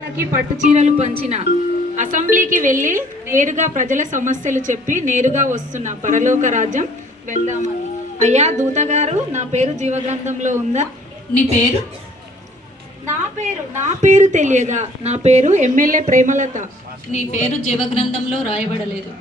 పట్టు చీరలు పంచిన అసెంబ్లీకి వెళ్ళి నేరుగా ప్రజల సమస్యలు చెప్పి నేరుగా వస్తున్న పరలోక రాజ్యం వెళ్దామని. అయ్యా దూత గారు, నా పేరు జీవగ్రంథంలో ఉందా? నీ పేరు? నా పేరు తెలియదా? నా పేరు ఎమ్మెల్యే ప్రేమలత. నీ పేరు జీవగ్రంథంలో రాయబడలేదు.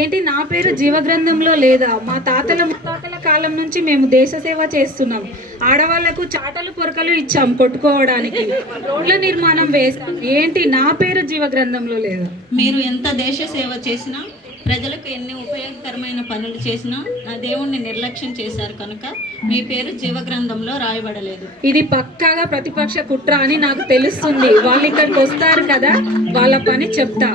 ఏంటి, నా పేరు జీవగ్రంథంలో లేదా? మా తాతల ముత్తాతల కాలం నుంచి మేము దేశ సేవ చేస్తున్నాం. ఆడవాళ్లకు చాటలు పొరకలు ఇచ్చాం కొట్టుకోవడానికి, రోడ్ల నిర్మాణం వేసాం. ఏంటి, నా పేరు జీవగ్రంథంలో లేదా? మీరు ఎంత దేశ సేవ చేసినా, ప్రజలకు ఎన్ని ఉపయోగకరమైన పనులు చేసినా నా దేవుణ్ణి నిర్లక్ష్యం చేశారు కనుక మీ పేరు జీవగ్రంథంలో రాయబడలేదు. ఇది పక్కాగా ప్రతిపక్ష కుట్ర అని నాకు తెలుస్తుంది. వాళ్ళు ఇక్కడికి వస్తారు కదా, వాళ్ళ పని చెప్తా.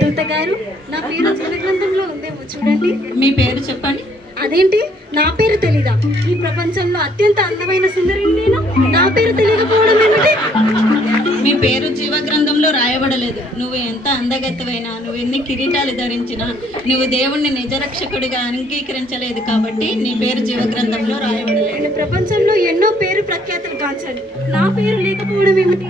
దూత గారు, నా పేరు జీవగ్రంథంలో ఉందేమో చూడండి. మీ పేరు చెప్పండి. అదేంటి, నా పేరు తెలీదా? ఈ ప్రపంచంలో అత్యంత అందమైన సుందరి నేను, నా పేరు తెలియకపోవడం ఏమిటి? మీ పేరు జీవగ్రంథంలో రాయబడలేదు. నువ్వు ఎంత అందగత్తవైనా, నువ్వు ఎన్ని కిరీటాలు ధరించినా, నువ్వు దేవుణ్ణి నిజరక్షకుడిగా అంగీకరించలేదు కాబట్టి నీ పేరు జీవగ్రంథంలో రాయబడలేదు. నేను ప్రపంచంలో ఎన్నో పేరు ప్రఖ్యాతులు కాల్చాను, నా పేరు లేకపోవడం ఏమిటి?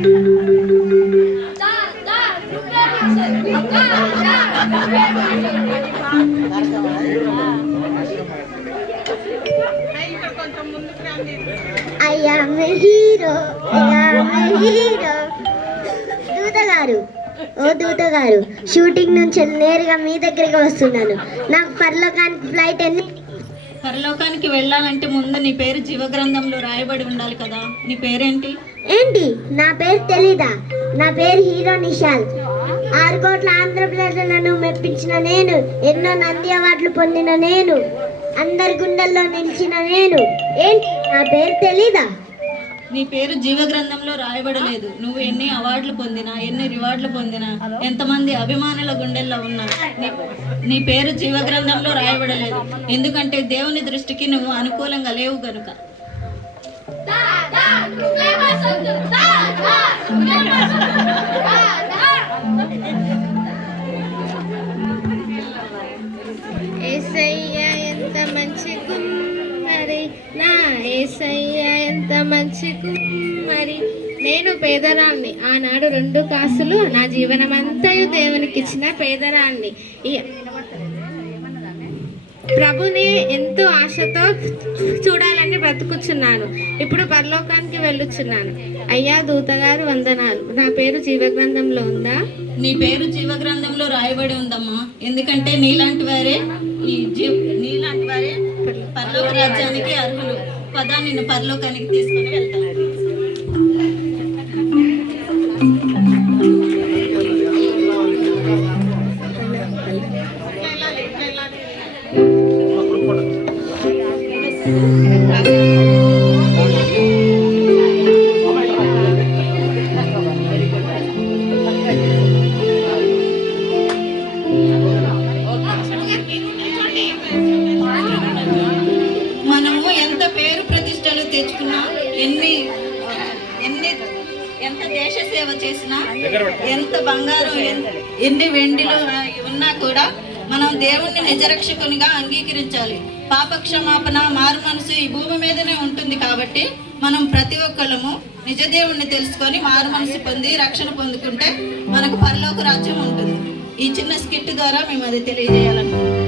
దూత గారు, షూటింగ్ నుంచి నేరుగా మీ దగ్గరికి వస్తున్నాను. నాకు పరలోకానికి ఫ్లైట్ ఎన్ని? పరలోకానికి వెళ్ళాలంటే ముందు నీ పేరు జీవగ్రంథంలో రాయబడి ఉండాలి కదా. నీ పేరేంటి? ఏంటి, నా పేరు తెలీదా? నా పేరు హీరో నిషాల్. 6 కోట్ల ఆంధ్రప్రదేశ్లను మెప్పించిన నేను, ఎన్నో నంది అవార్డులు పొందిన నేను, అందరి గుండెల్లో నిలిచిన నేను. ఏంటి, నా పేరు తెలీదా? నీ పేరు జీవగ్రంథంలో రాయబడలేదు. నువ్వు ఎన్ని అవార్డులు పొందినా, ఎన్ని రివార్డులు పొందినా, ఎంతమంది అభిమానుల గుండెల్లో ఉన్నా నీ పేరు జీవగ్రంథంలో రాయబడలేదు. ఎందుకంటే దేవుని దృష్టికి నువ్వు అనుకూలంగా లేవు గనుక. ఏసయ్య ఎంత మంచి కుమ్మరి, నా ఏసయ్య ఎంత మంచి కుమ్మరి. నేను పేదరాన్ని, ఆనాడు 2 కాసులు నా జీవనమంతయు దేవునికి ఇచ్చిన పేదరాన్ని. ప్రభుని ఎంతో ఆశతో చూడాలని బ్రతుకుచున్నాను. ఇప్పుడు పరలోకానికి వెళ్ళుచున్నాను. అయ్యా దూతగారు, వందనాలు. నా పేరు జీవగ్రంథంలో ఉందా? నీ పేరు జీవగ్రంథంలో రాయబడి ఉందమ్మా. ఎందుకంటే నీలాంటి వారే పరలోక రాజ్యానికి అర్హులు. పదా, నిన్ను పరలోకానికి తీసుకుని వెళ్తాను. మనము ఎంత పేరు ప్రతిష్టలు తెచ్చుకున్నా, ఎంత దేశ సేవ చేసినా, ఎంత బంగారం, ఎన్ని వెండిలో ఉన్నా కూడా మనం దేవుణ్ణి నిజరక్షకునిగా అంగీకరించాలి. పాప క్షమాపణ, మారు మనసు ఈ భూమి మీదనే ఉంటుంది. కాబట్టి మనం ప్రతి ఒక్కళ్ళము నిజ దేవుణ్ణి తెలుసుకొని మారు మనసు పొంది రక్షణ పొందుకుంటే మనకు పరలోక రాజ్యం ఉంటుంది. ఈ చిన్న స్కిట్ ద్వారా మేము అది తెలియజేయాలనుకుంటున్నాం.